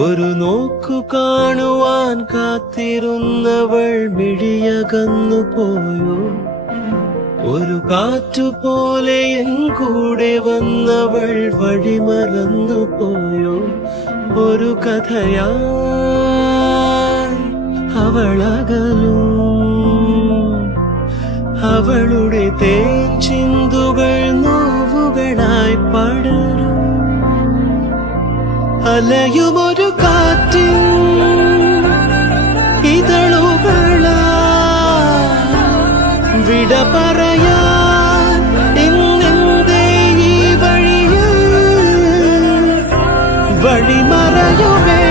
ഒരു നോക്കു കാണുവാൻ കാത്തിരുന്നവൾ മിഴിയകന്നു പോയോ? ഒരു കാറ്റുപോലെ എൻ കൂടെ വന്നവൾ വഴിമറന്നു പോയോ? ഒരു കഥയായി അവളകലും, അവളുടെ തേൻ ചിന്തുകൾ നോവുകളായി പടരും. അലയുമൊരു കാറ്റിൻ ഇതളുകളാ വിട പറയാൻ ഇന്നെന്തേ ഈ വഴിയിൽ വഴിമറയുമേ?